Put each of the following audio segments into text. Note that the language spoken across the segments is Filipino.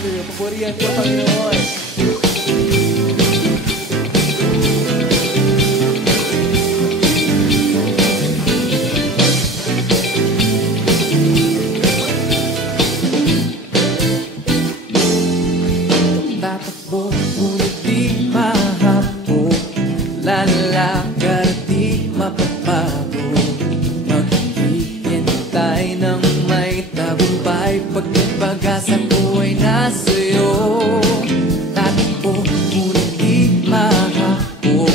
Hallelujah. Papurihan ko, Panginoon. Tatakbo, ngunit di mahapo. Lalakad at di mapapago. Maghihintay ng may tagumpay. Pag pag-asa ko ay nasa'yo. Tatakbo, ngunit di mahapo.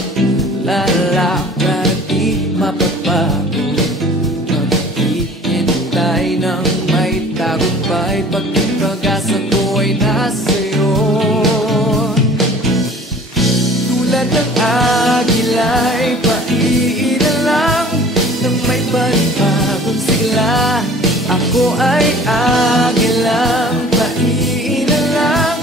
Lalakad at di mapapago. Maghihintay ng may tagumpay. Pag pag-asa ko ay nasa'yo. Tulad ng agila'y paiilan lang nang may panibagong sigla. Ako ay agilang paiilan lang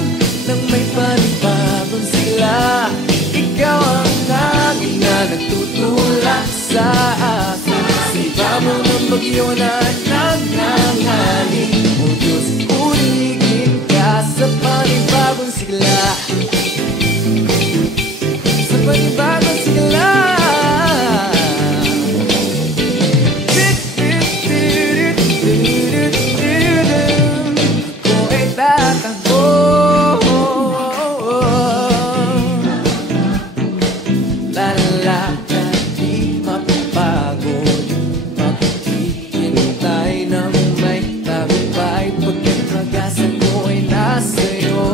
nang may panibagong sigla. Ikaw ang agil na nagtutulak sa akin. Sa ibabaw ng bagyo na nagnangaling. O Diyos, purihin ka sa panibagong sigla. Sa panibagong sigla. Ako ay tatakbo. Lalakad di mapapagod. Maghihintay ng may tagumpay. Pagkat pag-asa ko ay nasa'yo.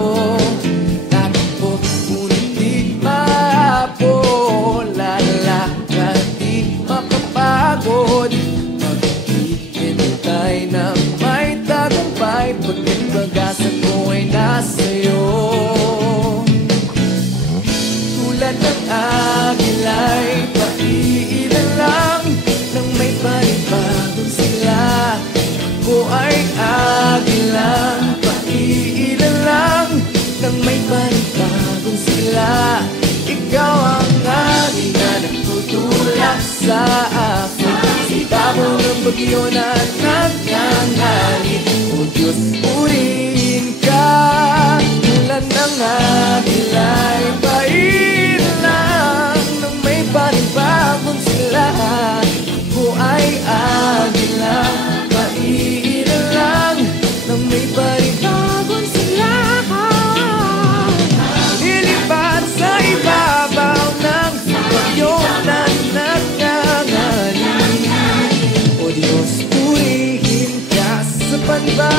Tatakbo, ngunit di mahapo. Lalakad di mapapagod. Maghihintay ng may tagumpay. Pagkat pag-asa ko ay nasa'yo. Tulad ng agila'y paiilan lang nang may panibagong sigla. Ako ay agilang paiilan lang nang may panibagong sigla. Ikaw ang agil na nagtutulak sa akin. Sa ibabaw ng bagyo na nagngangalit. O Diyos, purihin ka. Tulad ng agila'y paiilan lang nang may panibagong sigla. Ako ay agilang paiilan lang nang may panibagong sigla. Lilipad sa ibabaw ng bagyo na nagngangalit. O Diyos, purihin ka sa panibagong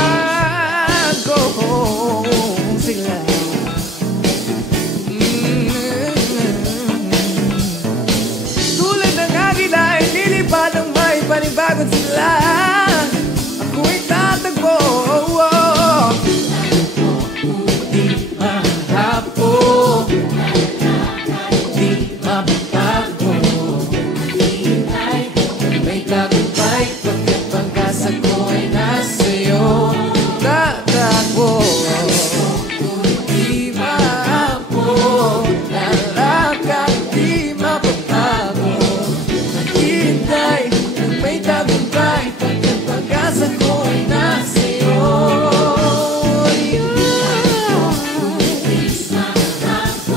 sigla. Tulad ng agila ay lilipad ng may panibagong sigla. Ako'y tatakbo. Di mahapo. Di mababago. May tagumpay pagkat pag-asa ko ay nasa'yo. Tatakbo. Di mahapo. Lalakad di mababago. Maghihintay ng may tagumpay pagkat pag-asa ko ay nasa'yo.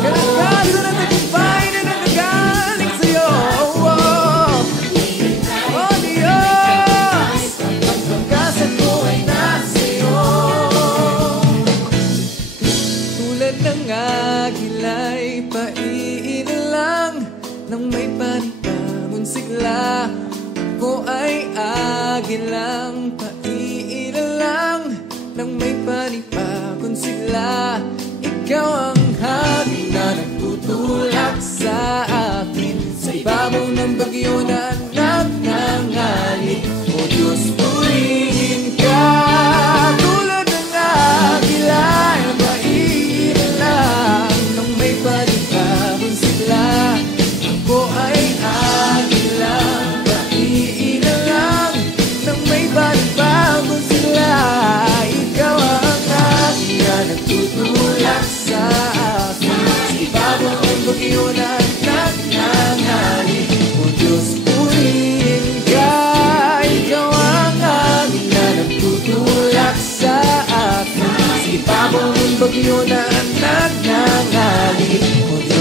Kalakasan at tagumpay na nanggagaling sa'yo. Oh Diyos, pag-asa ko ay nasa'yo. Tulad ng agila'y paiilan lang nang may panibagong sigla. Ako ay agilang paiilan lang nang may panibagong sigla. Ikaw ang hangin na nagtutulak sa akin. Sa ibabaw ng bagyo na nagngangalit. O Diyos, purihin ka. Tulad ng agila'y paiilan lang nang may panibagong sigla. Ako ay agilang paiilan lang nang may panibagong sigla. Ikaw ang hangin na nagtutulak sa akin. Sa ibabaw ng bagyo na nagngangalit. O Diyos, purihin ka. Ikaw ang bagyo na nangangalip. O